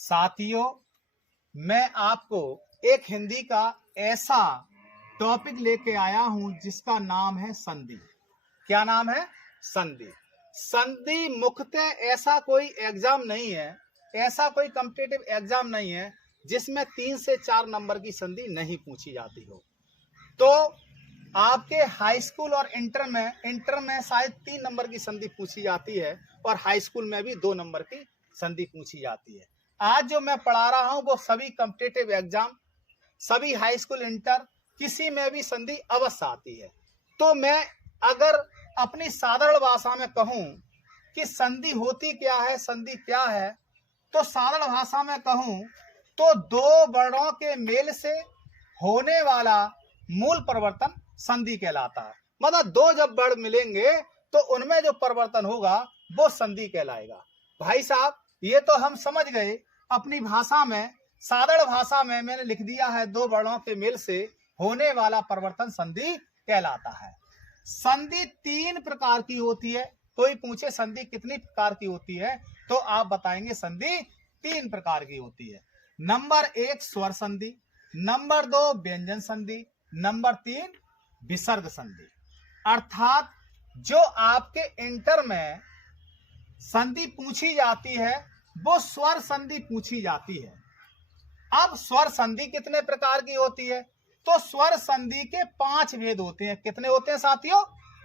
साथियों, मैं आपको एक हिंदी का ऐसा टॉपिक लेके आया हूं जिसका नाम है संधि। क्या नाम है? संधि। संधि मुख्यतः ऐसा कोई एग्जाम नहीं है, ऐसा कोई कॉम्पिटिटिव एग्जाम नहीं है जिसमें 3 से 4 नंबर की संधि नहीं पूछी जाती हो। तो आपके हाई स्कूल और इंटर में शायद 3 नंबर की संधि पूछी जाती है और हाई स्कूल में भी 2 नंबर की संधि पूछी जाती है। आज जो मैं पढ़ा रहा हूं वो सभी कॉम्पिटिटिव एग्जाम, सभी हाई स्कूल, इंटर, किसी में भी संधि अवश्य आती है। तो मैं अगर अपनी साधारण भाषा में कहूं कि संधि होती क्या है, संधि क्या है, तो साधारण भाषा में कहूं तो 2 वर्णों के मेल से होने वाला मूल परिवर्तन संधि कहलाता है। मतलब 2 जब वर्ण मिलेंगे तो उनमें जो परिवर्तन होगा वो संधि कहलाएगा। भाई साहब, ये तो हम समझ गए। अपनी भाषा में, साधारण भाषा में मैंने लिख दिया है 2 वर्णों के मेल से होने वाला परिवर्तन संधि कहलाता है। संधि 3 प्रकार की होती है। कोई पूछे संधि कितनी प्रकार की होती है तो आप बताएंगे संधि 3 प्रकार की होती है। नंबर 1 स्वर संधि, नंबर 2 व्यंजन संधि, नंबर 3 विसर्ग संधि। अर्थात जो आपके इंटर में संधि पूछी जाती है वो स्वर संधि पूछी जाती है। अब स्वर संधि कितने प्रकार की होती है? तो स्वर संधि के 5 भेद होते हैं। कितने होते हैं साथियों?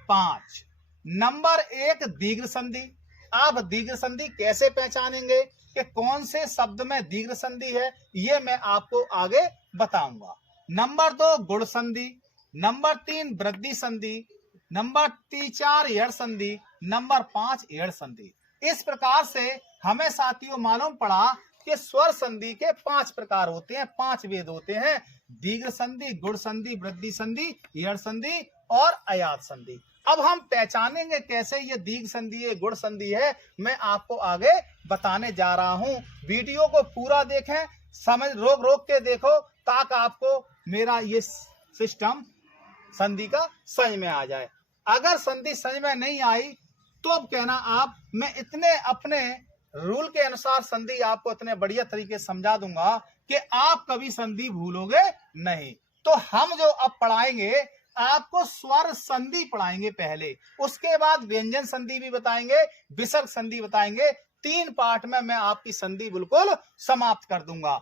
5। नंबर 1 दीर्घ संधि। आप दीर्घ संधि कैसे पहचानेंगे कि कौन से शब्द में दीर्घ संधि है, ये मैं आपको आगे बताऊंगा। नंबर 2 गुण संधि, नंबर 3 वृद्धि संधि, नंबर 4 यड़ संधि, नंबर 5 एड़ संधि। इस प्रकार से हमें साथियों मालूम पड़ा कि स्वर संधि के 5 प्रकार होते हैं, 5 भेद होते हैं। दीर्घ संधि, गुण संधि, वृद्धि संधि, यड़ संधि और अयात संधि। अब हम पहचानेंगे कैसे ये दीर्घ संधि है, गुण संधि है, मैं आपको आगे बताने जा रहा हूं। वीडियो को पूरा देखें, समझ रोक के देखो ताकि आपको मेरा ये सिस्टम संधि का समझ में आ जाए। अगर संधि समझ में नहीं आई तो अब कहना आप, मैं इतने अपने रूल के अनुसार संधि आपको इतने बढ़िया तरीके से समझा दूंगा कि आप कभी संधि भूलोगे नहीं। तो हम जो अब पढ़ाएंगे आपको स्वर संधि पढ़ाएंगे पहले, उसके बाद व्यंजन संधि भी बताएंगे, विसर्ग संधि बताएंगे। 3 पार्ट में मैं आपकी संधि बिल्कुल समाप्त कर दूंगा।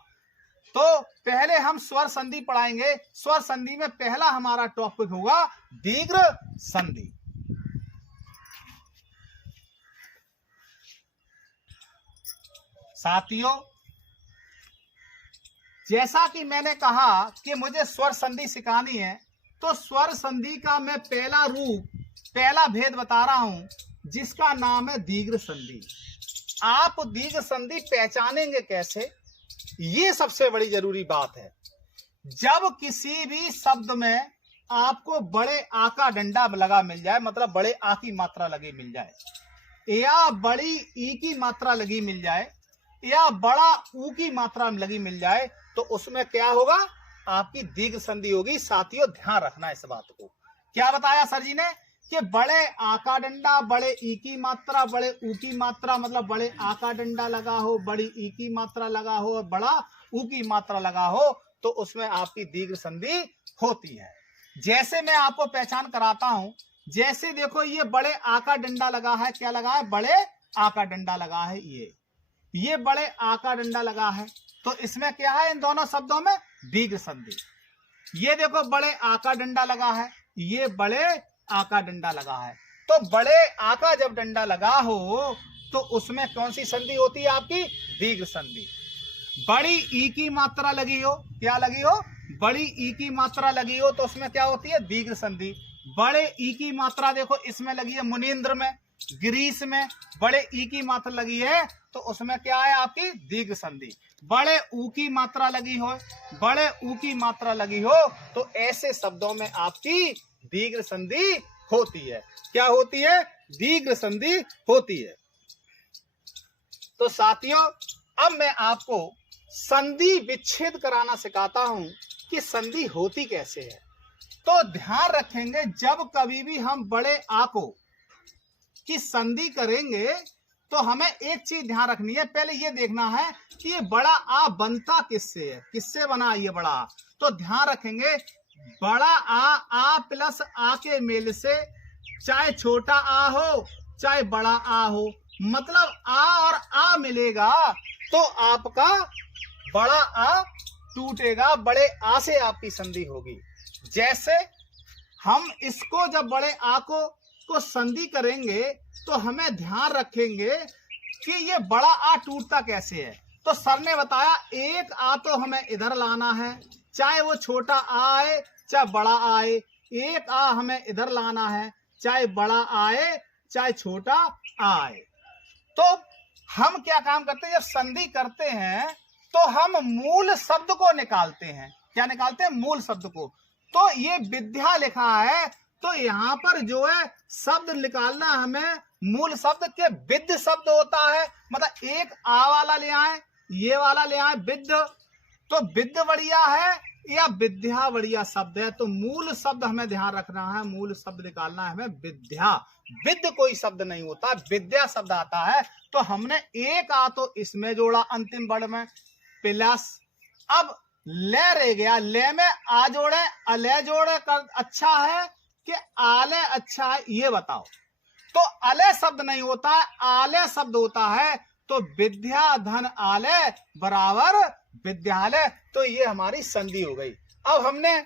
तो पहले हम स्वर संधि पढ़ाएंगे। स्वर संधि में पहला हमारा टॉपिक होगा दीर्घ संधि। साथियों, जैसा कि मैंने कहा कि मुझे स्वर संधि सिखानी है, तो स्वर संधि का मैं पहला रूप, पहला भेद बता रहा हूं जिसका नाम है दीर्घ संधि। आप दीर्घ संधि पहचानेंगे कैसे, ये सबसे बड़ी जरूरी बात है। जब किसी भी शब्द में आपको बड़े आ का डंडा लगा मिल जाए, मतलब बड़े आ की मात्रा लगी मिल जाए, या बड़ी ई की मात्रा लगी मिल जाए, या बड़ा ऊ की मात्रा लगी मिल जाए, तो उसमें क्या होगा? आपकी दीर्घ संधि होगी। साथियों ध्यान रखना इस बात को। क्या बताया सर जी ने कि बड़े आ का डंडा, बड़े ई की मात्रा, बड़े ऊ की मात्रा, मतलब बड़े आ का डंडा लगा हो, बड़ी ई की मात्रा लगा हो और बड़ा ऊ की मात्रा लगा हो, तो उसमें आपकी दीर्घ संधि होती है। जैसे मैं आपको पहचान कराता हूं, जैसे देखो ये बड़े आ का डंडा लगा है, क्या लगा है? बड़े आ का डंडा लगा है। ये बड़े आ का डंडा लगा है, तो इसमें क्या है? इन दोनों शब्दों में दीर्घ संधि। ये देखो बड़े आ का डंडा लगा है, ये बड़े आ का डंडा लगा है। तो बड़े आ का जब डंडा लगा हो तो उसमें कौन सी संधि होती है? आपकी दीर्घ संधि। बड़ी ई की मात्रा लगी हो, क्या लगी हो? बड़ी ई की मात्रा लगी हो, तो उसमें क्या होती है? दीर्घ संधि। बड़े ई की मात्रा देखो इसमें लगी है, मुनींद्र में, ग्रीस में बड़े ई की मात्रा लगी है, तो उसमें क्या है? आपकी दीर्घ संधि। बड़े ऊ की मात्रा लगी हो, बड़े ऊ की मात्रा लगी हो, तो ऐसे शब्दों में आपकी दीर्घ संधि होती है। क्या होती है? दीर्घ संधि होती है। तो साथियों, अब मैं आपको संधि विच्छेद कराना सिखाता हूं कि संधि होती कैसे है। तो ध्यान रखेंगे, जब कभी भी हम बड़े आ को की संधि करेंगे तो हमें एक चीज ध्यान रखनी है, पहले ये देखना है कि ये बड़ा आ बनता किससे है, किससे बना ये बड़ा आ। तो ध्यान रखेंगे बड़ा आ प्लस आ के मेल से, चाहे छोटा आ हो चाहे बड़ा आ हो, मतलब आ और आ मिलेगा तो आपका बड़ा आ टूटेगा, बड़े आ से आपकी संधि होगी। जैसे हम इसको जब बड़े आ को संधि करेंगे तो हमें ध्यान रखेंगे कि ये बड़ा आ टूटता कैसे है। तो सर ने बताया एक आ तो हमें इधर लाना है, चाहे वो छोटा आ आए चाहे बड़ा आए, एक आ हमें इधर लाना है, चाहे बड़ा आए चाहे छोटा आए। तो हम क्या काम करते हैं, जब संधि करते हैं तो हम मूल शब्द को निकालते हैं। क्या निकालते हैं? मूल शब्द को। तो ये विद्या लिखा है, तो यहां पर जो है शब्द निकालना हमें मूल शब्द के विद्य शब्द होता है, मतलब एक आ वाला ले आए, ये वाला ले आए विद्य, तो विद्य बढ़िया है या विद्या बढ़िया शब्द है। तो मूल शब्द हमें ध्यान रखना है, मूल शब्द निकालना है हमें विद्या। विद्य कोई शब्द नहीं होता, विद्या शब्द आता है। तो हमने एक आ तो इसमें जोड़ा अंतिम वर्ण में प्लस, अब ले रह गया, ले में आ जोड़े अले जोड़े कर अच्छा है कि आले अच्छा है, ये बताओ। तो अले शब्द नहीं होता है, आले शब्द होता है। तो विद्या धन आले बराबर विद्यालय। तो ये हमारी संधि हो गई। अब हमने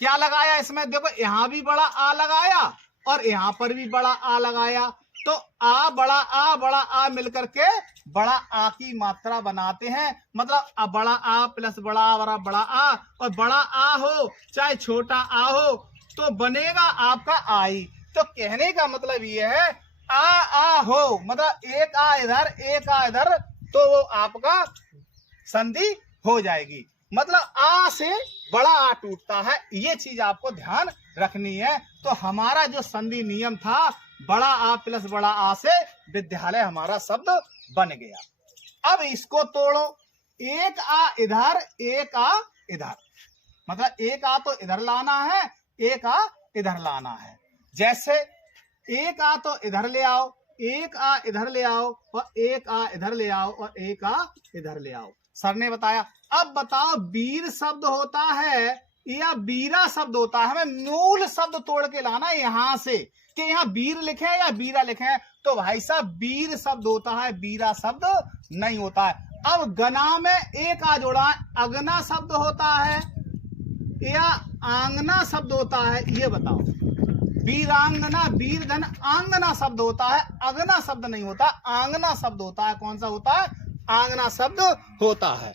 क्या लगाया इसमें, देखो यहां भी बड़ा आ लगाया और यहां पर भी बड़ा आ लगाया। तो आ बड़ा आ मिलकर के बड़ा आ की मात्रा बनाते हैं, मतलब बड़ा आ प्लस बड़ा आ बराबर बड़ा आ, और बड़ा आ हो चाहे छोटा आ हो तो बनेगा आपका आई। तो कहने का मतलब ये है आ हो, मतलब एक आ इधर एक आ इधर, तो वो आपका संधि हो जाएगी, मतलब आ से बड़ा आ टूटता है। ये चीज आपको ध्यान रखनी है। तो हमारा जो संधि नियम था, बड़ा आ प्लस बड़ा आ से विद्यालय हमारा शब्द बन गया। अब इसको तोड़ो, एक आ इधर एक आ इधर, मतलब एक आ तो इधर लाना है, एक आ इधर लाना है। जैसे एक आ तो इधर ले आओ, एक आ इधर ले आओ, और एक आ इधर ले आओ, और एक आ इधर ले आओ। सर ने बताया। अब बताओ वीर शब्द होता है या वीरा शब्द होता है, हमें मूल शब्द तोड़ के लाना है यहां से, कि यहाँ वीर लिखे या वीरा लिखे। तो भाई साहब वीर शब्द होता है, वीरा शब्द नहीं होता है। अब गना में एक आ जोड़ा है, अगना शब्द होता है या आंगना शब्द होता है, ये बताओ। वीरांगना वीर धन आंगना शब्द होता है, अगना शब्द नहीं होता, आंगना शब्द होता है। कौन सा होता है? आंगना शब्द होता है।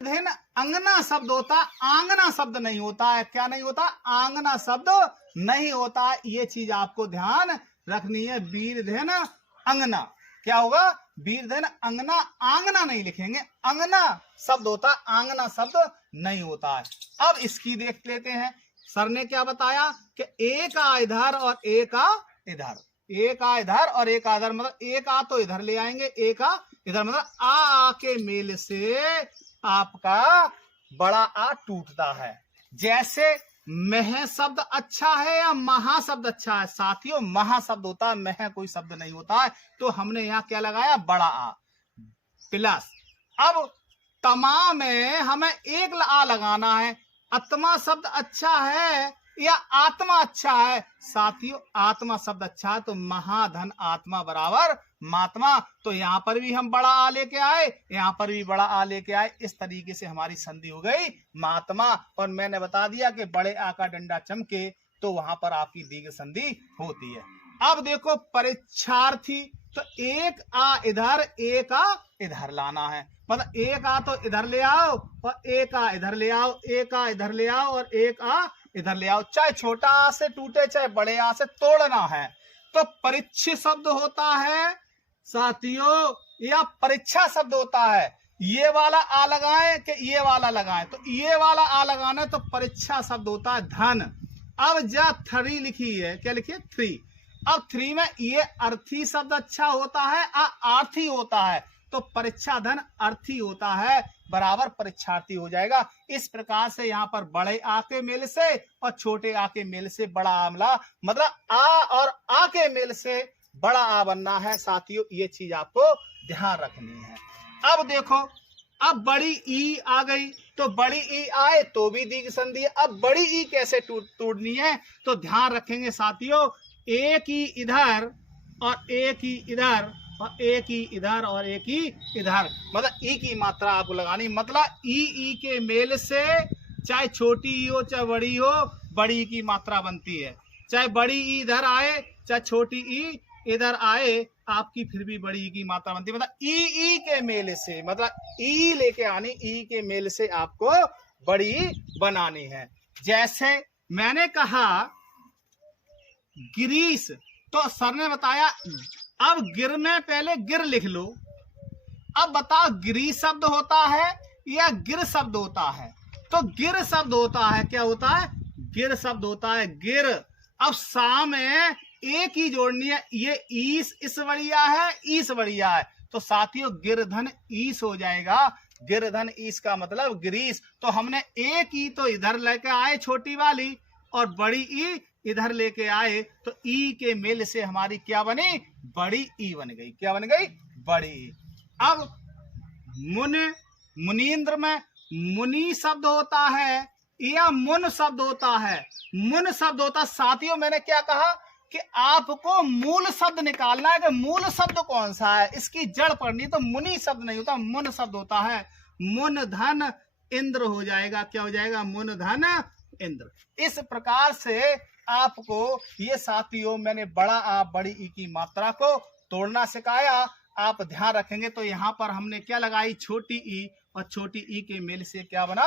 धन अंगना शब्द होता है, आंगना शब्द नहीं होता है। क्या नहीं होता? आंगना शब्द नहीं होता है। ये चीज आपको ध्यान रखनी है। वीर धन अंगना क्या होगा? वीर धन अंगना, आंगना नहीं लिखेंगे, अंगना शब्द होता है, आंगना शब्द नहीं होता है। अब इसकी देख लेते हैं। सर ने क्या बताया कि एक आ इधर और एक आ इधर, एक आ इधर और एक आ इधर, मतलब एक आ तो इधर ले आएंगे, एक आ इधर, मतलब आ के मेल से आपका बड़ा आ टूटता है। जैसे मह शब्द अच्छा है या महा शब्द अच्छा है? साथियों महा शब्द होता है, मह कोई शब्द नहीं होता है। तो हमने यहाँ क्या लगाया? बड़ा आ प्लस। अब तमा में हमें एक आ लगाना है। आत्मा शब्द अच्छा है या आत्मा अच्छा है? साथियों आत्मा शब्द अच्छा है, तो महाधन आत्मा बराबर महात्मा। तो यहाँ पर भी हम बड़ा आ लेके आए, यहाँ पर भी बड़ा आ लेके आए। इस तरीके से हमारी संधि हो गई महात्मा। और मैंने बता दिया कि बड़े आ का डंडा चमके तो वहां पर आपकी दीर्घ संधि होती है। अब देखो परीक्षार्थी, तो एक आ इधर एक आ इधर लाना है, मतलब एक आ तो इधर ले आओ और एक आ इधर ले आओ, एक आ इधर ले आओ और एक आ इधर ले आओ। चाहे छोटा आ से टूटे चाहे बड़े आ से तोड़ना है। तो परीक्षित शब्द होता है साथियों या परीक्षा शब्द होता है। ये वाला आ लगाएं कि ये वाला लगाएं? तो ये वाला आ लगाना है, तो परीक्षा शब्द होता है धन। अब जा 3 लिखी है, क्या लिखिए? 3। अब 3 में ये अर्थी शब्द अच्छा होता है, आर्थी होता है, तो परीक्षा धन अर्थी होता है बराबर परीक्षार्थी हो जाएगा। इस प्रकार से यहाँ पर बड़े आ के मेल से और छोटे आ के मेल से बड़ा आमला, मतलब आ और आ के मेल से बड़ा आ बनना है साथियों, ये चीज आपको ध्यान रखनी है। अब देखो, अब बड़ी ई आ गई, तो बड़ी ई आए तो भी दीर्घ संधि है। अब बड़ी ई कैसे तोड़नी है, तो ध्यान रखेंगे साथियों, एक ही इधर और एक ही इधर और एक ही इधर और एक ही इधर, मतलब ई की मात्रा आपको लगानी। मतलब ई के मेल से चाहे छोटी ई हो चाहे बड़ी हो, बड़ी की मात्रा बनती है। चाहे बड़ी ई इधर आए चाहे छोटी ई इधर आए, आपकी फिर भी बड़ी की मात्रा बनती है। मतलब ई के मेल से, मतलब ई लेके आनी, ई के मेल से आपको बड़ी बनानी है। जैसे मैंने कहा गिरीश, तो सर ने बताया अब गिर में पहले गिर लिख लो। अब बताओ गिरी शब्द होता है या गिर शब्द होता है, तो गिर शब्द होता है। क्या होता है, गिर शब्द होता है, गिर। अब सा में एक ही जोड़नी है, ये ईस इस बढ़िया है, ईस बढ़िया है, तो साथियों गिरधन ईस हो जाएगा। गिरधन ईस का मतलब गिरीश। तो हमने एक ई तो इधर लेके आए छोटी वाली, और बड़ी ई इधर लेके आए, तो ई के मेल से हमारी क्या बनी, बड़ी ई बन गई। क्या बन गई, बड़ी ई। अब मुनींद्र में मुनि शब्द होता है या मुन शब्द होता है, मुन शब्द होता है। साथियों मैंने क्या कहा कि आपको मूल शब्द निकालना है कि मूल शब्द कौन सा है, इसकी जड़ पढ़नी। तो मुनि शब्द नहीं होता, मुन शब्द होता है। मुन धन इंद्र हो जाएगा। क्या हो जाएगा, मुन धन इंद्र। इस प्रकार से आपको ये साथियों मैंने बड़ा आ बड़ी ई की मात्रा को तोड़ना सिखाया। आप ध्यान रखेंगे तो यहाँ पर हमने क्या लगाई, छोटी ई, और छोटी ई के मेल से क्या बना,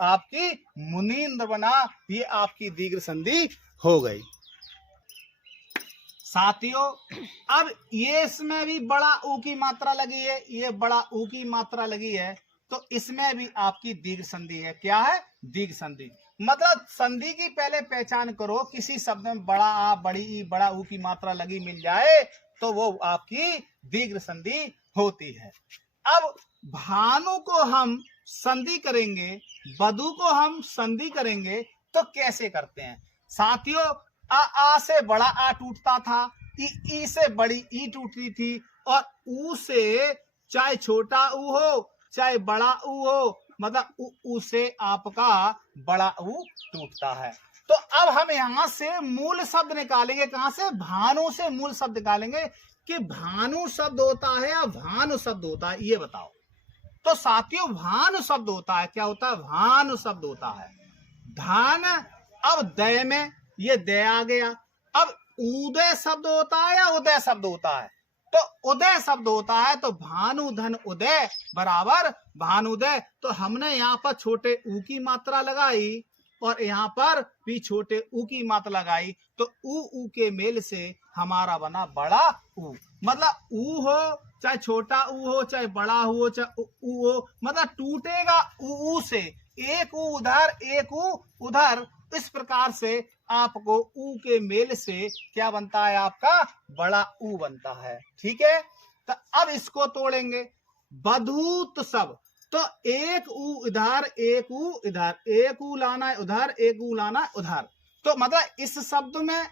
आपकी मुनींद्र बना। ये आपकी दीर्घ संधि हो गई। साथियों अब ये इसमें भी बड़ा ऊ की मात्रा लगी है, ये बड़ा ऊ की मात्रा लगी है, तो इसमें भी आपकी दीर्घ संधि है। क्या है, दीर्घ संधि। मतलब संधि की पहले पहचान करो, किसी शब्द में बड़ा आ बड़ी ई बड़ा ऊ की मात्रा लगी मिल जाए तो वो आपकी दीर्घ संधि होती है। अब भानु को हम संधि करेंगे, बधु को हम संधि करेंगे, तो कैसे करते हैं साथियों। आ से बड़ा आ टूटता था, ई से बड़ी ई टूटती थी, और ऊ से चाहे छोटा ऊ हो चाहे बड़ा ऊ हो, मतलब ऊ से आपका बड़ा ऊ टूटता है। तो अब हम यहां से मूल शब्द निकालेंगे, कहां से, भानु से मूल शब्द निकालेंगे कि भानु शब्द होता है या भानु शब्द होता है, ये बताओ। तो साथियों भानु शब्द होता है। क्या होता है, भानु शब्द होता है। धान, अब दय में ये दय आ गया। अब उदय शब्द होता है या उदय शब्द होता है, तो उदय शब्द होता है। तो भानु धन उदय बराबर भानुदय। तो हमने यहाँ पर छोटे ऊ की मात्रा लगाई और यहाँ पर भी छोटे ऊ की मात्रा लगाई, तो ऊ के मेल से हमारा बना बड़ा ऊ। मतलब ऊ हो चाहे छोटा ऊ हो चाहे बड़ा हो चाहे ऊ हो, मतलब टूटेगा ऊ से, एक ऊ उधर एक ऊ उधर। इस प्रकार से आपको ऊ के मेल से क्या बनता है, आपका बड़ा ऊ बनता है। ठीक है, तो अब इसको तोड़ेंगे। बधूत शब्द, तो एक ऊ इधर एक ऊ इधर, एक ऊ लाना है उधर एक ऊ लाना है उधर। तो मतलब इस शब्द में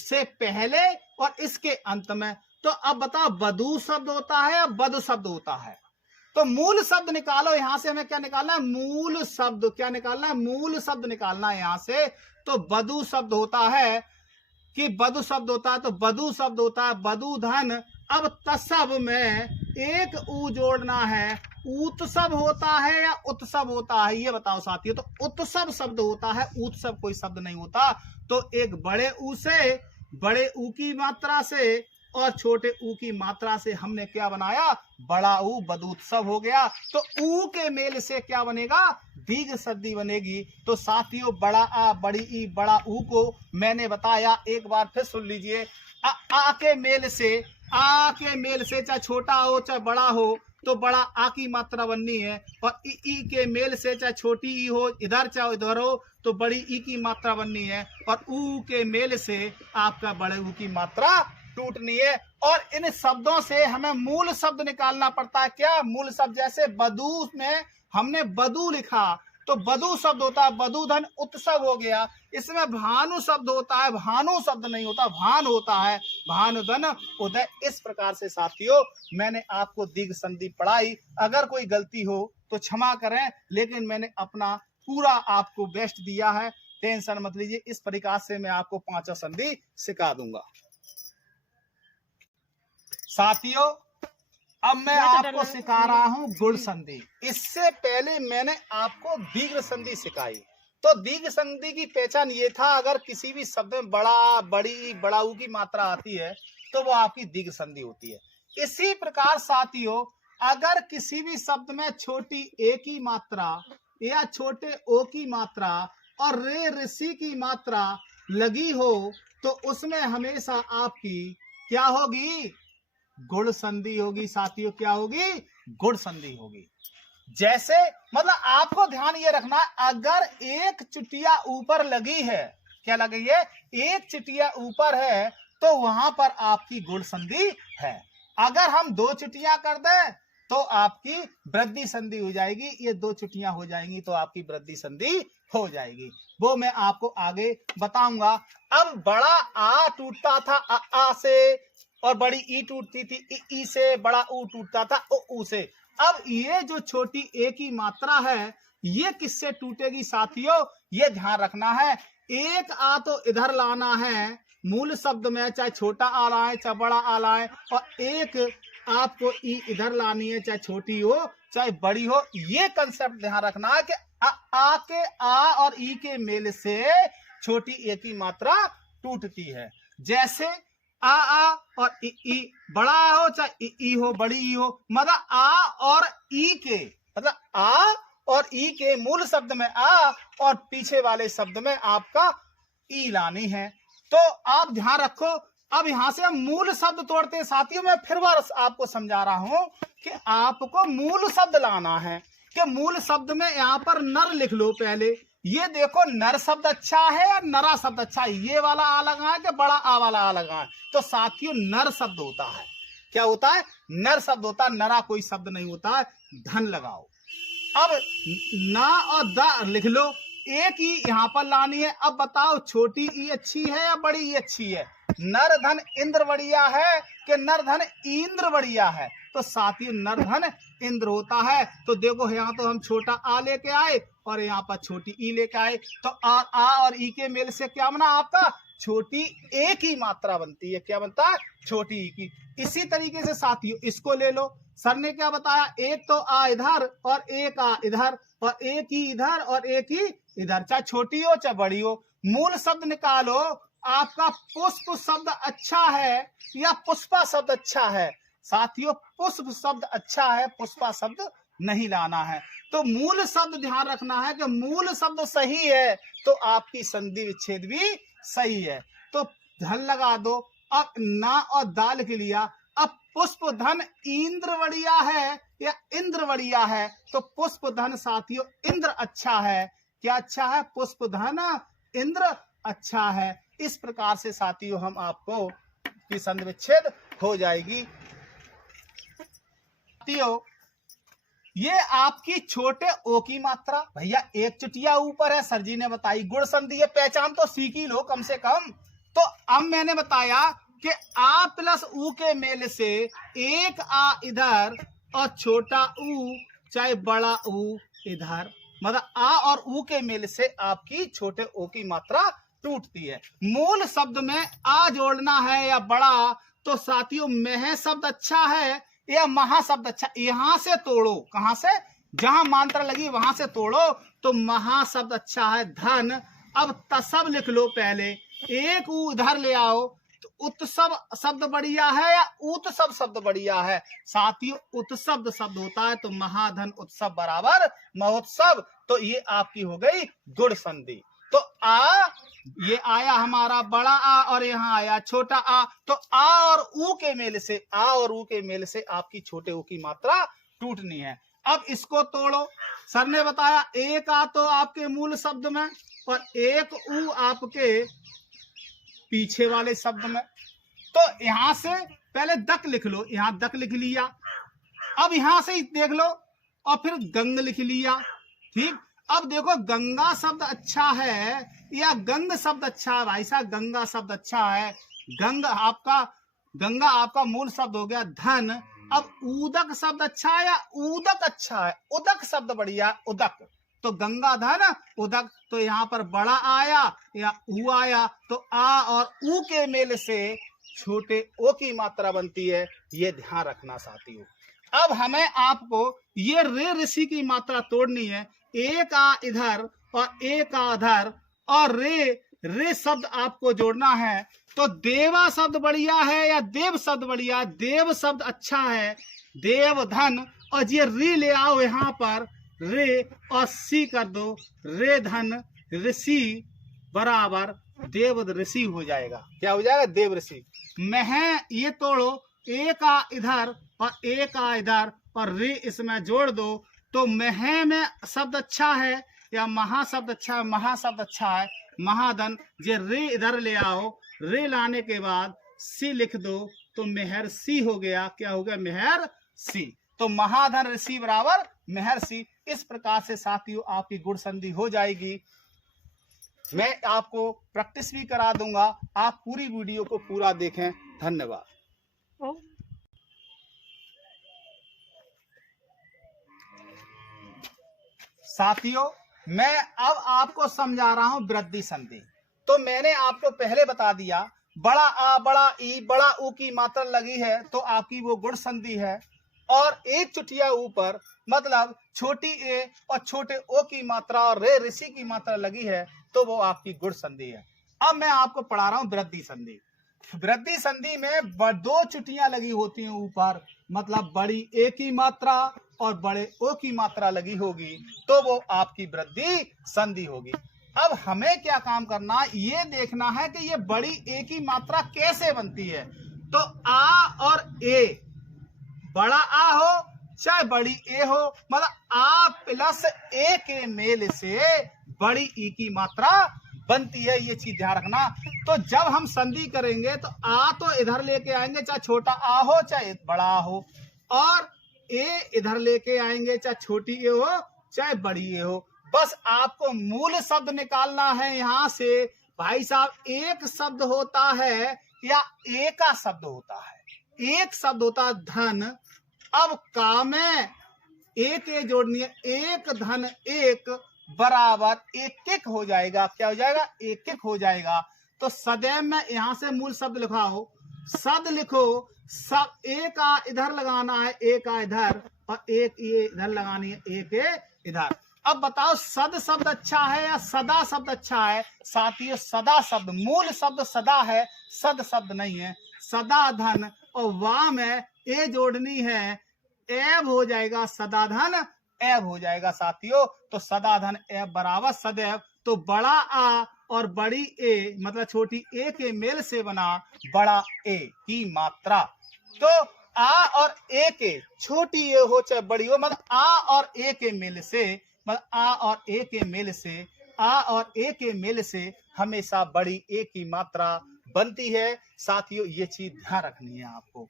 से पहले और इसके अंत में। तो अब बताओ बधू शब्द होता है या बध शब्द होता है, तो मूल शब्द निकालो। यहां से हमें क्या निकालना है, मूल शब्द। क्या निकालना है, मूल शब्द निकालना है यहां से। तो बधू शब्द होता है कि बधू शब्द होता है, तो बधू शब्द होता है बधू धन। अब तसब में एक ऊ जोड़ना है, उत्सव होता है या उत्सव होता है, ये बताओ साथियों। तो उत्सव शब्द होता है, उत्सव कोई शब्द नहीं होता। तो एक बड़े ऊ से, बड़े ऊ की मात्रा से और छोटे ऊ की मात्रा से हमने क्या बनाया, बड़ा ऊ, बदूत्सव हो गया। तो ऊ के मेल से क्या बनेगा, दीर्घ संधि बनेगी। तो साथियों बड़ा आ बड़ी ई बड़ा ऊ को मैंने बताया, एक बार फिर सुन लीजिए। आ के मेल से, आ के मेल से चाहे छोटा हो चाहे बड़ा हो तो बड़ा आ की मात्रा बननी है, और ई के मेल से चाहे छोटी ई हो इधर चाहे इधर हो तो बड़ी ई की मात्रा बननी है, और ऊ के मेल से आपका बड़े ऊ की मात्रा टूटनी है। और इन शब्दों से हमें मूल शब्द निकालना पड़ता है। क्या मूल शब्द, जैसे बधू में हमने बधू लिखा, तो बधु शब्द होता है बधुधन उत्सव हो गया। इसमें भानु शब्द होता है, भानु शब्द नहीं होता, भान होता है भानुधन उदय। इस प्रकार से साथियों मैंने आपको दीर्घ संधि पढ़ाई। अगर कोई गलती हो तो क्षमा करें, लेकिन मैंने अपना पूरा आपको बेस्ट दिया है, टेंशन मत लीजिए। इस प्रकार से मैं आपको पांचों संधि सिखा दूंगा। साथियों अब मैं आपको सिखा रहा हूं गुण संधि। इससे पहले मैंने आपको दीर्घ संधि सिखाई। तो दीर्घ संधि की पहचान ये था, अगर किसी भी शब्द में बड़ा, बड़ी, बड़ाऊ की मात्रा आती है तो वो आपकी दीर्घ संधि होती है। इसी प्रकार साथियों अगर किसी भी शब्द में छोटी ए की मात्रा या छोटे ओ की मात्रा और रे ऋषि की मात्रा लगी हो तो उसमें हमेशा आपकी क्या होगी? गुण संधि होगी। साथियों क्या होगी? गुण संधि होगी। जैसे मतलब आपको ध्यान ये रखना, अगर एक चुटिया ऊपर लगी है, क्या लगी है? एक चुटिया ऊपर है तो वहां पर आपकी गुण संधि है। अगर हम दो चुटियां कर दें तो आपकी वृद्धि संधि हो जाएगी। ये दो चुटियां हो जाएंगी तो आपकी वृद्धि संधि हो जाएगी। वो मैं आपको आगे बताऊंगा। अब बड़ा आ टूटता था आ से और बड़ी ई टूटती थी ई से, बड़ा ऊ टूटता था ऊ से। अब ये जो छोटी ए की मात्रा है ये किससे टूटेगी साथियों? ये ध्यान रखना है। एक आ तो इधर लाना है मूल शब्द में, चाहे छोटा आ लाए चाहे बड़ा आ लाए, और एक आपको ई इधर लानी है, चाहे छोटी हो चाहे बड़ी हो। ये कंसेप्ट ध्यान रखना है कि आ के आ और ई के मेल से छोटी ए की मात्रा टूटती है। जैसे आ और ई बड़ा हो चाहे ई हो बड़ी ई हो, मतलब आ और ई के, मतलब आ और ई के मूल शब्द में आ और पीछे वाले शब्द में आपका ई लानी है। तो आप ध्यान रखो। अब यहां से हम मूल शब्द तोड़ते हैं साथियों। मैं फिर बार आपको समझा रहा हूं कि आपको मूल शब्द लाना है। कि मूल शब्द में यहां पर नर लिख लो पहले। ये देखो नर शब्द अच्छा है या नरा शब्द अच्छा है? ये वाला आ लगा है कि बड़ा आ वाला आ लगा है? तो साथियों नर शब्द होता है। क्या होता है? नर शब्द होता है, नरा कोई शब्द नहीं होता है। धन लगाओ। अब ना और द लिख लो, एक ही यहां पर लानी है। अब बताओ छोटी ई अच्छी है या बड़ी ई अच्छी है? नर धन इंद्र बढ़िया है कि नर धन इंद्र बढ़िया है? तो साथियों नर धन इंद्र होता है। तो देखो यहाँ तो हम छोटा आ लेके आए और यहाँ पर छोटी ई लेके आए। तो आ और ई के मेल से क्या बना आपका? छोटी ए की मात्रा बनती है। क्या बनता है? छोटी ई की। इसी तरीके से साथियों इसको ले लो। सर ने क्या बताया? एक तो आ इधर और एक आ इधर और एक ही इधर और एक ही इधर, चाहे छोटी हो चाहे बड़ी हो। मूल शब्द निकालो। आपका पुष्प शब्द अच्छा है या पुष्पा शब्द अच्छा है? साथियों पुष्प शब्द अच्छा है, पुष्पा शब्द नहीं लाना है। तो मूल शब्द ध्यान रखना है कि मूल शब्द सही है तो आपकी संधि विच्छेद भी सही है। तो धन लगा दो। अब ना और दा लिख लिया। अब पुष्प धन इंद्र बढ़िया है या इंद्र बढ़िया है? तो पुष्प धन साथियों इंद्र अच्छा है। क्या अच्छा है? पुष्प धन इंद्र अच्छा है। इस प्रकार से साथियों हम आपको की संधि विच्छेद हो जाएगी। साथियों ये आपकी छोटे ओ की मात्रा, भैया एक चुटिया ऊपर है, सर जी ने बताई गुण संधि। ये पहचान तो सीख ही लो कम से कम। तो अब मैंने बताया कि आ प्लस ऊ के मेल से एक आ इधर और छोटा ऊ चाहे बड़ा ऊ इधर, मतलब आ और ऊ के मेल से आपकी छोटे ओ की मात्रा टूटती है। मूल शब्द में आ जोड़ना है या बड़ा, तो साथियों मह शब्द अच्छा है या महा शब्द अच्छा? यहां से तोड़ो। कहां से? जहां मात्रा लगी वहां से तोड़ो। तो महा शब्द अच्छा है धन। अब तसब लिख लो पहले। एक ऊ इधर ले आओ। तो उत्सव शब्द बढ़िया है या उत्सव शब्द बढ़िया है? साथियों उत्सव शब्द होता है। तो महाधन उत्सव बराबर महोत्सव। तो ये आपकी हो गई गुण संधि। तो आ ये आया हमारा बड़ा आ और यहाँ आया छोटा आ। तो आ और ऊ के मेल से, आ और ऊ के मेल से आपकी छोटे ऊ की मात्रा टूटनी है। अब इसको तोड़ो। सर ने बताया एक आ तो आपके मूल शब्द में और एक ऊ आपके पीछे वाले शब्द में। तो यहां से पहले दक लिख लो। यहां दक लिख लिया। अब यहां से देख लो और फिर गंग लिख लिया। ठीक। अब देखो गंगा शब्द अच्छा है या गंग शब्द अच्छा है? भाई साहब गंगा शब्द अच्छा है। गंगा आपका मूल शब्द हो गया धन। अब उदक शब्द अच्छा है या उदक अच्छा है? उदक शब्द बढ़िया, उदक। तो गंगा धन उदक, तो यहाँ पर बड़ा आया या ऊ आया, तो आ और ऊ के मेल से छोटे ओ की मात्रा बनती है, ये ध्यान रखना साथियों। अब हमें आपको ये रे ऋषि की मात्रा तोड़नी है। एक आ इधर और एक आ इधर, और रे शब्द आपको जोड़ना है। तो देवा शब्द बढ़िया है या देव शब्द बढ़िया? देव शब्द अच्छा है, देव धन, और ये री ले आओ यहाँ पर, रे और सी कर दो, रे धन ऋषि बराबर देव ऋषि हो जाएगा। क्या हो जाएगा? देव ऋषि। मह ये तोड़ो, एक आ इधर और एक आ इधर, और रे इसमें जोड़ दो, तो मह में शब्द अच्छा है या महा शब्द अच्छा है? महा शब्द अच्छा है, महाधन। ये रे इधर ले आओ, रे लाने के बाद सी लिख दो, तो मेहर सी हो गया। क्या हो गया? मेहर सी। तो महाधन ऋषि बराबर मेहर सी। इस प्रकार से साथियों आपकी गुण संधि हो जाएगी। मैं आपको प्रैक्टिस भी करा दूंगा, आप पूरी वीडियो को पूरा देखें। धन्यवाद। साथियों मैं अब आपको समझा रहा हूं वृद्धि संधि। तो मैंने आपको पहले बता दिया, बड़ा आ बड़ा ई बड़ा ऊ की मात्रा लगी है तो आपकी वो गुण संधि है, और एक चुटिया ऊपर मतलब छोटी ए और छोटे ओ की मात्रा और रे ऋषि की मात्रा लगी है तो वो आपकी गुण संधि है। अब मैं आपको पढ़ा रहा हूं वृद्धि संधि। वृद्धि संधि में दो चुटियां लगी होती हैं ऊपर, मतलब बड़ी ए की मात्रा और बड़े ओ की मात्रा लगी होगी, तो वो आपकी वृद्धि संधि होगी। अब हमें क्या काम करना, ये देखना है कि ये बड़ी ए की मात्रा कैसे बनती है। तो आ और ए, बड़ा आ हो चाहे बड़ी ए हो, मतलब आ प्लस ए के मेल से बड़ी ई की मात्रा बनती है, ये चीज ध्यान रखना। तो जब हम संधि करेंगे तो आ तो इधर लेके आएंगे, चाहे छोटा आ हो चाहे बड़ा आ हो, और ए इधर लेके आएंगे, चाहे छोटी ए हो चाहे बड़ी ए हो। बस आपको मूल शब्द निकालना है यहाँ से। भाई साहब एक शब्द होता है या एक का शब्द होता है? एक शब्द होता है धन। अब का में एक ए जोड़नी है, एक धन एक बराबर एक एक हो जाएगा। क्या हो जाएगा? एक एक हो जाएगा। तो सदैव में यहां से मूल शब्द लिखाओ, सद लिखो, सब एक आ इधर लगाना है, एक आ इधर, और एक ये इधर लगानी है, एक ए इधर। अब बताओ सद शब्द अच्छा है या सदा शब्द अच्छा है? साथियों सदा शब्द, मूल शब्द सदा है, सद शब्द नहीं है। सदा धन और वाह में ए जोड़नी है, एब हो जाएगा, सदा धन एब हो जाएगा साथियों। तो सदा धन एब बराबर सदैव। तो बड़ा आ और बड़ी ए मतलब छोटी ए के मेल से बना बड़ा ए की मात्रा। तो आ और ए के, छोटी ए हो चाहे बड़ी हो, मतलब आ और ए के मेल से, मतलब आ और ए के मेल से, आ और ए के मेल से हमेशा बड़ी ए की मात्रा बनती है। साथियों ये चीज ध्यान रखनी है आपको।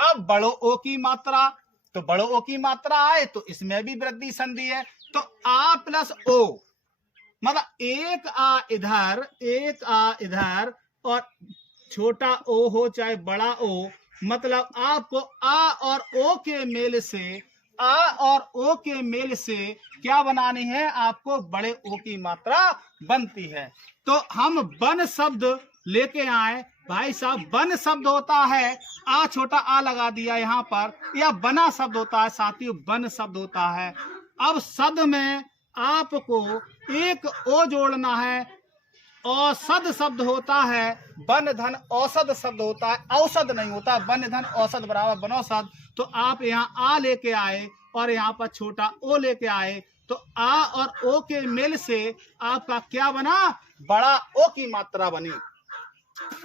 अब बड़ो ओ की मात्रा, तो बड़ो ओ की मात्रा आए तो इसमें भी वृद्धि संधि है। तो आ प्लस ओ, मतलब एक आ इधर और छोटा ओ हो चाहे बड़ा ओ, मतलब आपको आ और ओ के मेल से, आ और ओ के मेल से क्या बनानी है? आपको बड़े ओ की मात्रा बनती है। तो हम बन शब्द लेके आए। भाई साहब बन शब्द होता है, आ छोटा आ लगा दिया यहाँ पर, या बना शब्द होता है साथियों, बन शब्द होता है। अब सद में आपको एक ओ जोड़ना है, औसद शब्द होता है, बन धन औसद शब्द होता है, औसद नहीं होता। बन धन औसद बराबर बनौसद। तो आप यहाँ आ लेके आए और यहाँ पर छोटा ओ लेके आए, तो आ और ओ के मेल से आपका क्या बना? बड़ा ओ की मात्रा बनी।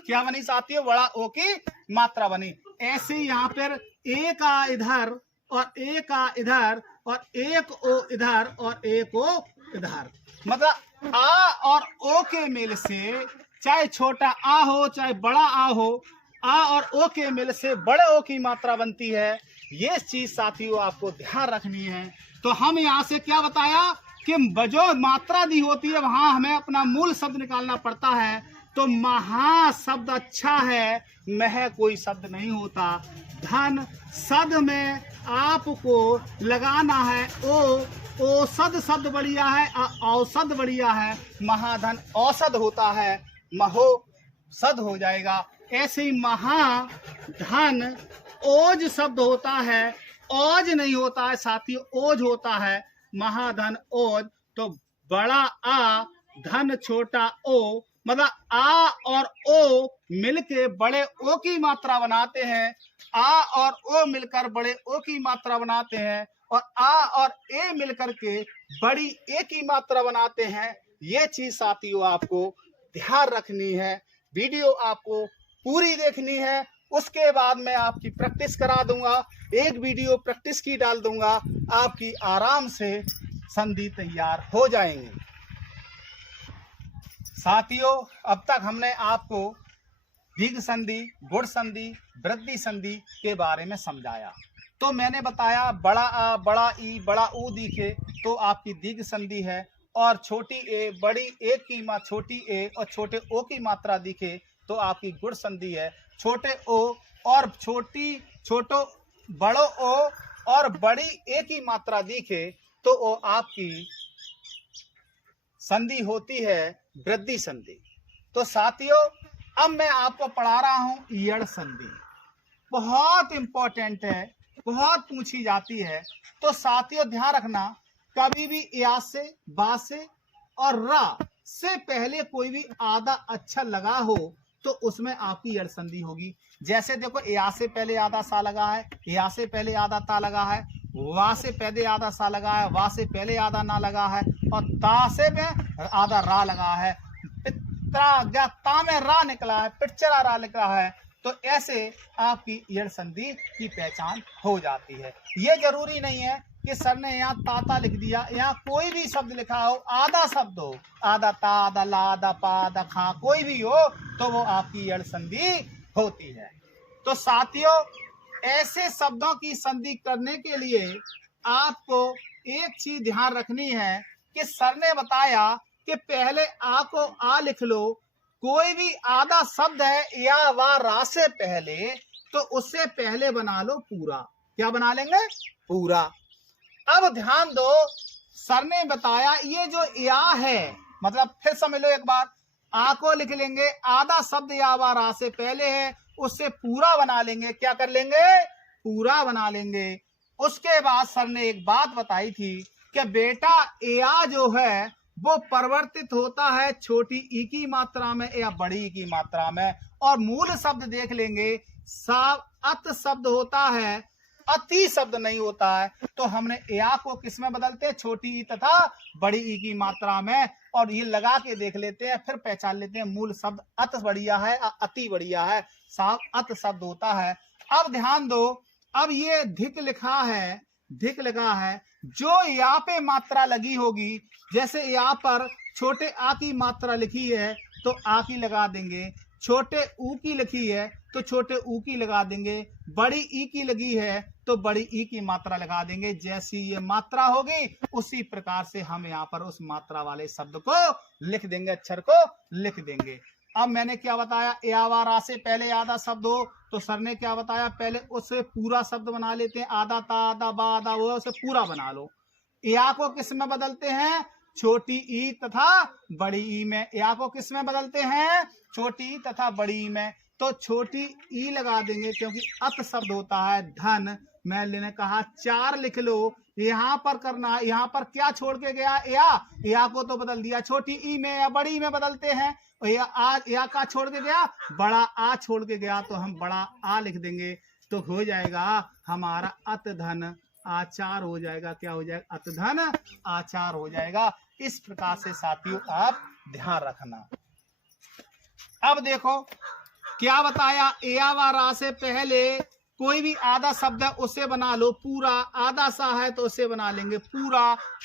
क्या बनी साथियों? बड़ा ओ की मात्रा बनी। ऐसे यहाँ पर एक आ इधर और एक आ इधर और एक ओ इधर और एक ओ इधर, मतलब आ और ओ के मेल से चाहे छोटा आ हो चाहे बड़ा आ हो, आ और ओ के मेल से बड़े ओ की मात्रा बनती है। ये चीज साथियों आपको ध्यान रखनी है। तो हम यहाँ से क्या बताया? कि जो मात्रा दी होती है वहां हमें अपना मूल शब्द निकालना पड़ता है। तो महा शब्द अच्छा है, मह कोई शब्द नहीं होता। धन सद में आपको लगाना है ओ, औसत शब्द बढ़िया है, औसत बढ़िया है। महाधन औसत होता है, महो सद हो जाएगा। ऐसे ही महाधन ओज शब्द होता है, औज नहीं होता है साथियों, ओज होता है। महाधन ओज, तो बड़ा आ धन छोटा ओ, मतलब आ और ओ मिलके बड़े ओ की मात्रा बनाते हैं। आ और ओ मिलकर बड़े ओ की मात्रा बनाते हैं, और आ और ए मिलकर के बड़ी ए की मात्रा बनाते हैं। ये चीज साथियों आपको ध्यान रखनी है। वीडियो आपको पूरी देखनी है, उसके बाद मैं आपकी प्रैक्टिस करा दूंगा। एक वीडियो प्रैक्टिस की डाल दूंगा, आपकी आराम से संधि तैयार हो जाएंगे। साथियों, अब तक हमने आपको दीर्घ संधि, गुण संधि, वृद्धि संधि के बारे में समझाया। तो मैंने बताया बड़ा आ, बड़ा ई, बड़ा ऊ दिखे तो आपकी दीर्घ संधि है, और छोटी ए, बड़ी ए की छोटी ए और छोटे ओ की मात्रा दिखे तो आपकी गुण संधि है। छोटे ओ और छोटो बड़ो ओ और बड़ी ए की मात्रा दिखे तो वो आपकी संधि होती है वृद्धि संधि। तो साथियों, अब मैं आपको पढ़ा रहा हूं ईयड़ संधि। बहुत इंपॉर्टेंट है, बहुत पूछी जाती है। तो साथियों ध्यान रखना, कभी भी या से, बा से और रा से पहले कोई भी आधा अक्षर लगा हो तो उसमें आपकी ईयड़ संधि होगी। जैसे देखो, या से पहले आधा सा लगा है, या से पहले आधा ता लगा है, वा से पहले आधा सा लगा है, वा से पहले आधा ना लगा है, और ता से में आधा रा लगा है। पित्रा ता में रा निकला है, पिचरा रा निकला है। तो ऐसे आपकी ईयड़ संधि की पहचान हो जाती है। ये जरूरी नहीं है कि सर ने यहाँ ताता लिख दिया, यहाँ कोई भी शब्द लिखा हो, आधा शब्द हो, आधा ता, आधा ला, आधा पा, आधा खा, कोई भी हो तो वो आपकी ईयड़ संधि होती है। तो साथियों, ऐसे शब्दों की संधि करने के लिए आपको एक चीज ध्यान रखनी है कि सर ने बताया कि पहले आ को आ लिख लो। कोई भी आधा शब्द है या वा रा से पहले, तो उससे पहले बना लो पूरा। क्या बना लेंगे? पूरा। अब ध्यान दो, सर ने बताया ये जो या है, मतलब फिर समझ लो एक बार, आ को लिख लेंगे, आधा शब्द या वा रा से पहले है, उससे पूरा बना लेंगे। क्या कर लेंगे? पूरा बना लेंगे। उसके बाद सर ने एक बात बताई थी कि बेटा या जो है वो परिवर्तित होता है छोटी ई की मात्रा में या बड़ी ई की मात्रा में। और मूल शब्द देख लेंगे, अत शब्द होता है, अति शब्द नहीं होता है। तो हमने या को किस में बदलते हैं? छोटी ई तथा बड़ी ई की मात्रा में। और ये लगा के देख लेते हैं, फिर पहचान लेते हैं मूल शब्द अत बढ़िया है, अति बढ़िया है, साफ अत शब्द होता है। अब ध्यान दो, अब ये धिक लिखा है, धिक लगा है, जो या पे मात्रा लगी होगी, जैसे यहाँ पर छोटे आ की मात्रा लिखी है तो आ की लगा देंगे, छोटे ऊ की लिखी है तो छोटे ऊ की लगा देंगे, बड़ी ई की लगी है तो बड़ी ई की मात्रा लगा देंगे। जैसी ये मात्रा होगी उसी प्रकार से हम यहाँ पर उस मात्रा वाले शब्द को लिख देंगे, अक्षर को लिख देंगे। अब मैंने क्या बताया, या वा रा से पहले आधा शब्द हो तो सर ने क्या बताया, पहले उससे पूरा शब्द बना लेते हैं। आधा ता, आधा बा, आधा वो, उसे पूरा बना लो। या को किस में बदलते हैं? छोटी ई तथा बड़ी ई में। या को किस में बदलते हैं? छोटी तथा बड़ी ई में। तो छोटी ई लगा देंगे क्योंकि अत शब्द होता है धन। मैंने कहा 4 लिख लो। यहाँ पर करना, यहाँ पर क्या छोड़ के गया? या को तो बदल दिया छोटी ई में या बड़ी ई में बदलते हैं। या का छोड़ के गया, बड़ा आ छोड़ के गया तो हम बड़ा आ लिख देंगे। तो हो जाएगा हमारा अत धन आचार हो जाएगा। क्या हो जाएगा? अत धन आचार हो जाएगा। इस प्रकार से साथियों आप ध्यान रखना। अब देखो क्या बताया, या वा रा से पहले कोई भी आधा शब्द है उसे बना लो पूरा, आधा सा है तो उसे बना लेंगे पूरा।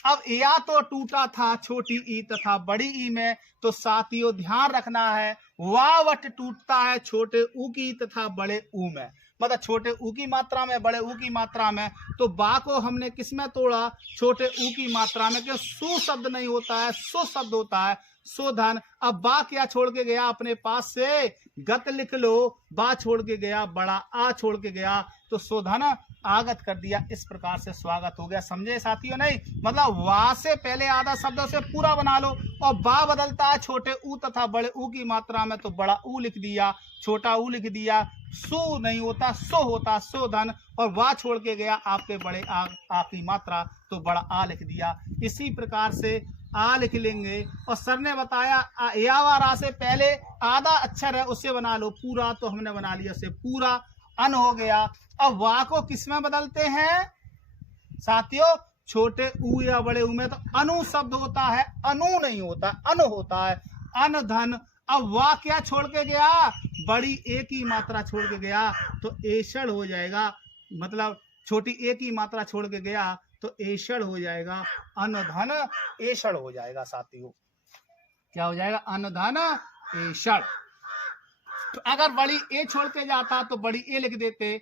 अब या तो टूटा था छोटी ई तथा बड़ी ई में, तो साथियों ध्यान रखना है वावट टूटता है छोटे ऊ की तथा बड़े ऊ में। मतलब छोटे ऊ की मात्रा में, बड़े ऊ की मात्रा में। तो बा को हमने किस में तोड़ा? छोटे ऊ की मात्रा में। क्यों? सु शब्द नहीं होता है, सो शब्द होता है, शोधन। अब बा क्या छोड़ के गया अपने पास से? गत लिख लो, बा छोड़ के गया, बड़ा आ छोड़ के गया, तो शोधन आगत कर दिया। इस प्रकार से स्वागत हो गया। समझे साथियों? नहीं, मतलब वा से पहले आधा शब्दों से पूरा बना लो, और बा बदलता है छोटे ऊ तथा बड़े ऊ की मात्रा में, तो बड़ा ऊ लिख दिया, छोटा ऊ लिख दिया। सो नहीं होता, सो होता, शोधन। और वा छोड़ के गया आपके बड़े आ की मात्रा, तो बड़ा आ लिख दिया। इसी प्रकार से आ लिख लेंगे। और सर ने बताया या वा रा से पहले आधा अक्षर है उससे बना लो पूरा, तो हमने बना लिया उसे पूरा, अन हो गया। अब वा को किस में बदलते हैं साथियों? छोटे ऊ या बड़े ऊ में तो अनु शब्द होता है, अनु नहीं होता, अन होता है, अन धन। अब वा क्या छोड़ के गया? बड़ी ए की मात्रा छोड़ के गया, तो एषण हो जाएगा। मतलब छोटी ए की मात्रा छोड़ के गया तो एषण हो जाएगा, अनधन एषण हो जाएगा साथियों। क्या हो जाएगा? अनधन एषण। तो अगर बड़ी ए छोड़ के जाता तो बड़ी ए लिख देते,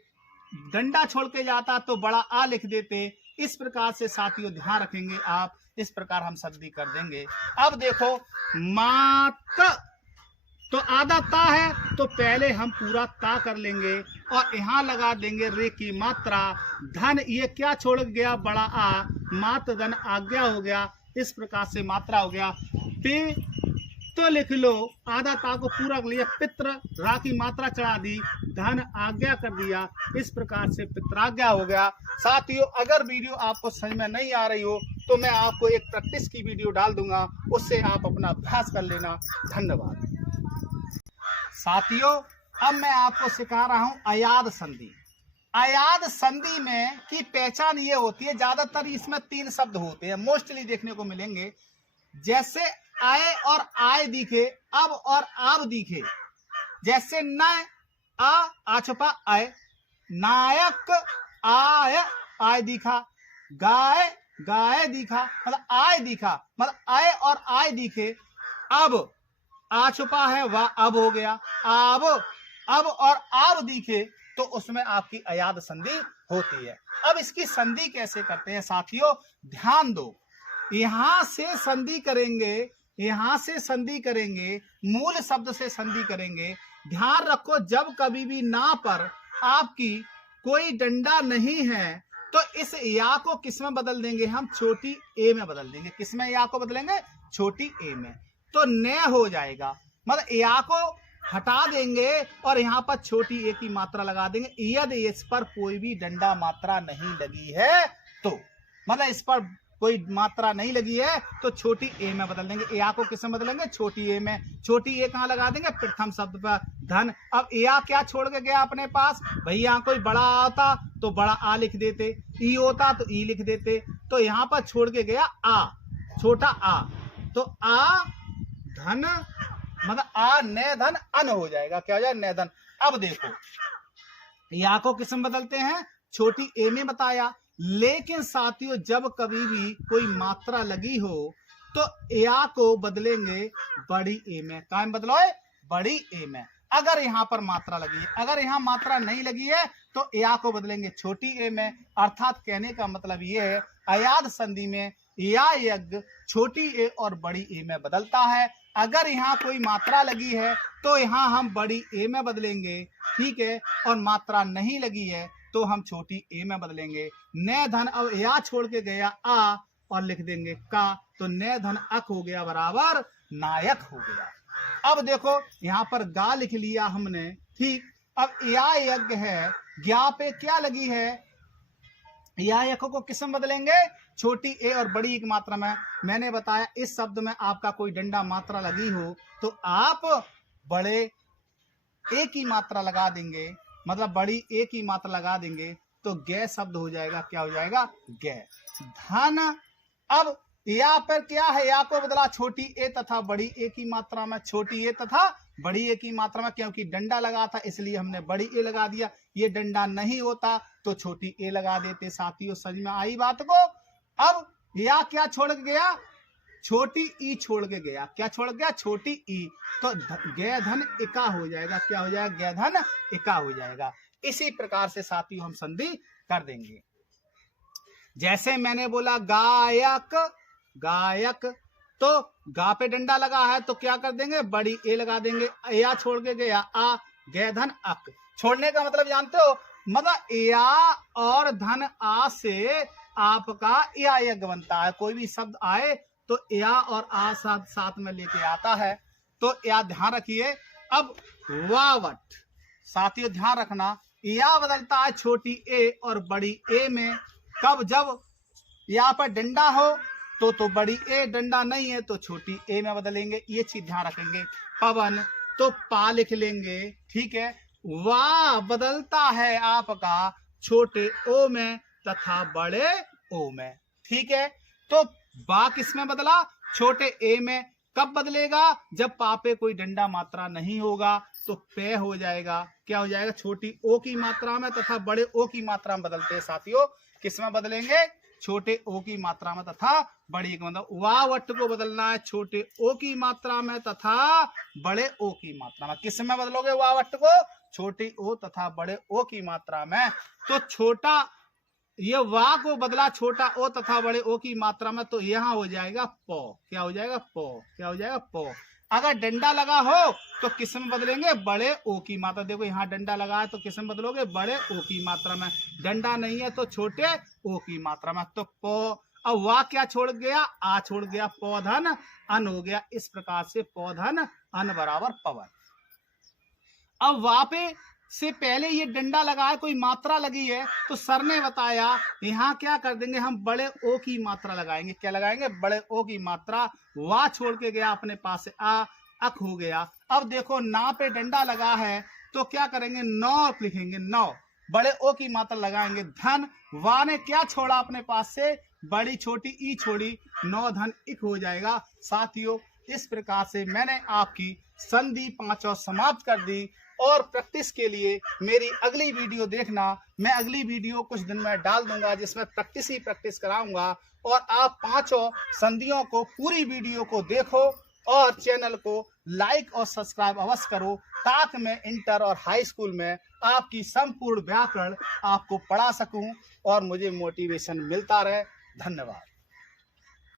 डंडा छोड़ के जाता तो बड़ा आ लिख देते। इस प्रकार से साथियों ध्यान रखेंगे आप, इस प्रकार हम संधि कर देंगे। अब देखो मात, तो आधा ता है, तो पहले हम पूरा ता कर लेंगे और यहाँ लगा देंगे रे की मात्रा। धन, ये क्या छोड़ गया? बड़ा आ, मात धन आज्ञा हो गया। इस प्रकार से मात्रा हो गया। पे तो लिख लो, आधा ता को पूरा कर लिया, पित्र, रा की मात्रा चढ़ा दी, धन आज्ञा कर दिया। इस प्रकार से पित्राज्ञा हो गया। साथियों अगर वीडियो आपको समझ में नहीं आ रही हो तो मैं आपको एक प्रैक्टिस की वीडियो डाल दूंगा, उससे आप अपना अभ्यास कर लेना। धन्यवाद साथियों। अब मैं आपको सिखा रहा हूं अयाद संधि। अयाद संधि में की पहचान ये होती है, ज्यादातर इसमें 3 शब्द होते हैं, मोस्टली देखने को मिलेंगे। जैसे आए और आय दिखे, अब और आब दिखे। जैसे न आ छुपा आय, नायक आय, आय दिखा, गाय गाय दिखा, मतलब आय दिखा, मतलब आय और आय दिखे। अब आ छुपा है, वह अब हो गया। अब और आब दिखे, तो उसमें आपकी अयाद संधि होती है। अब इसकी संधि कैसे करते हैं साथियों? ध्यान दो, यहां से संधि करेंगे, यहां से संधि करेंगे, मूल शब्द से संधि करेंगे। ध्यान रखो, जब कभी भी ना पर आपकी कोई डंडा नहीं है तो इस या को किस में बदल देंगे? हम छोटी ए में बदल देंगे। किस में या को बदलेंगे? छोटी ए में। तो न हो जाएगा, मतलब या को हटा देंगे और यहाँ पर छोटी ए की मात्रा लगा देंगे। यदि इस पर कोई भी डंडा मात्रा नहीं लगी है तो, मतलब इस पर कोई मात्रा नहीं लगी है तो छोटी ए में बदल देंगे। या को किस में बदलेंगे? छोटी ए में। छोटी ए कहाँ लगा देंगे? प्रथम शब्द पर, धन। अब या क्या छोड़ के गया अपने पास? भैया यहाँ कोई बड़ा होता तो बड़ा आ लिख देते, ई होता तो ई लिख देते। तो यहाँ पर छोड़ के गया आ, छोटा आ, तो आ धन, मतलब आ ने धन अन हो जाएगा। क्या हो जाएगा? ने धन। अब देखो या को किस में बदलते हैं? छोटी ए में बताया। लेकिन साथियों जब कभी भी कोई मात्रा लगी हो तो या को बदलेंगे बड़ी ए में। कहाँ में बदलो? बड़ी ए में। अगर यहाँ पर मात्रा लगी है, अगर यहाँ मात्रा नहीं लगी है तो या को बदलेंगे छोटी ए में। अर्थात कहने का मतलब ये है, अयाद संधि में या यज्ञ छोटी ए और बड़ी ए में बदलता है। अगर यहाँ कोई मात्रा लगी है तो यहाँ हम बड़ी ए में बदलेंगे, ठीक है, और मात्रा नहीं लगी है तो हम छोटी ए में बदलेंगे। ने धन, अब या छोड़ के गया आ और लिख देंगे का, तो ने धन अक हो गया बराबर नायक हो गया। अब देखो यहाँ पर गा लिख लिया हमने, ठीक। अब या यज्ञ है, ज्ञा पे क्या लगी है? या यज्ञ को किस में बदलेंगे? छोटी ए और बड़ी एक मात्रा में। मैंने बताया इस शब्द में आपका कोई डंडा मात्रा लगी हो तो आप बड़े ए की मात्रा लगा देंगे, मतलब बड़ी ए की मात्रा लगा देंगे तो गे शब्द हो जाएगा। क्या हो जाएगा? गे। धन। अब या पर क्या है? या को बदला छोटी ए तथा बड़ी ए की मात्रा में, छोटी ए तथा बड़ी ए की मात्रा में, क्योंकि डंडा लगा था इसलिए हमने बड़ी ए लगा दिया। ये डंडा नहीं होता तो छोटी ए लगा देते। साथियों समझ में आई बात को? अब या क्या छोड़ के गया? छोटी ई छोड़ के गया। क्या छोड़ गया? छोटी ई। तो गे धन इका हो जाएगा। क्या हो जाएगा? गे धन इका हो जाएगा। इसी प्रकार से साथियों हम संधि कर देंगे। जैसे मैंने बोला गायक, गायक, तो गा पे डंडा लगा है तो क्या कर देंगे, बड़ी ए लगा देंगे। या छोड़ के गया आ, गए धन अक। छोड़ने का मतलब जानते हो, मतलब या और धन आ से आपका या यज्ञ बनता है। कोई भी शब्द आए तो या और आ साथ साथ में लेके आता है, तो या ध्यान रखिए। अब वावट साथियों ध्यान रखना, या बदलता है छोटी ए और बड़ी ए में। कब, जब यहाँ पर डंडा हो तो बड़ी ए, डंडा नहीं है तो छोटी ए में बदलेंगे, ये चीज ध्यान रखेंगे। पवन तो पा लिख लेंगे, ठीक है। वाह बदलता है आपका छोटे ओ में तथा बड़े ओ में, ठीक है। तो बा किस में बदला, छोटे ए में। कब बदलेगा, जब पा पे कोई डंडा मात्रा नहीं होगा तो पे हो जाएगा। क्या हो जाएगा, छोटी ओ की मात्रा में तथा बड़े ओ की मात्रा में बदलते हैं साथियों। किस में बदलेंगे, छोटे ओ की मात्रा में तथा बड़ी, मतलब वावट को बदलना है छोटे ओ की मात्रा में तथा बड़े ओ की मात्रा में। किस में बदलोगे वावट को, छोटी ओ तथा बड़े ओ की मात्रा में। तो छोटा, ये वा को बदला छोटा ओ तथा बड़े ओ की मात्रा में, तो यहां हो जाएगा पो। क्या हो जाएगा, पो। क्या हो जाएगा, पो। अगर डंडा लगा हो तो किस में बदलेंगे, बड़े ओ की मात्रा। देखो यहाँ डंडा लगा है तो किस में बदलोगे, बड़े ओ की मात्रा में। डंडा नहीं है तो छोटे ओ की मात्रा में, तो पो। अब वाह क्या छोड़ गया, आ छोड़ गया, पौधन अन हो गया। इस प्रकार से पौधन अन बराबर पवन। अब वाह पे से पहले ये डंडा लगा है, कोई मात्रा लगी है, तो सर ने बताया यहाँ क्या कर देंगे, हम बड़े ओ की मात्रा लगाएंगे। क्या लगाएंगे, बड़े ओ की मात्रा। वाह छोड़ के गया अपने पास से आ, अक हो गया। अब देखो ना पे डंडा लगा है तो क्या करेंगे, नौ लिखेंगे, नौ। बड़े ओ की मात्रा लगाएंगे। धन, वाह ने क्या छोड़ा अपने पास से, बड़ी छोटी ई छोड़ी, नौ धन इक हो जाएगा। साथियों इस प्रकार से मैंने आपकी संधि पांचों समाप्त कर दी। और प्रैक्टिस के लिए मेरी अगली वीडियो देखना। मैं अगली वीडियो कुछ दिन में डाल दूंगा जिसमें प्रैक्टिस ही प्रैक्टिस कराऊंगा। और आप पांचों संधियों को, पूरी वीडियो को देखो और चैनल को लाइक और सब्सक्राइब अवश्य करो, ताकि मैं इंटर और हाई स्कूल में आपकी संपूर्ण व्याकरण आपको पढ़ा सकूं और मुझे मोटिवेशन मिलता रहे। धन्यवाद।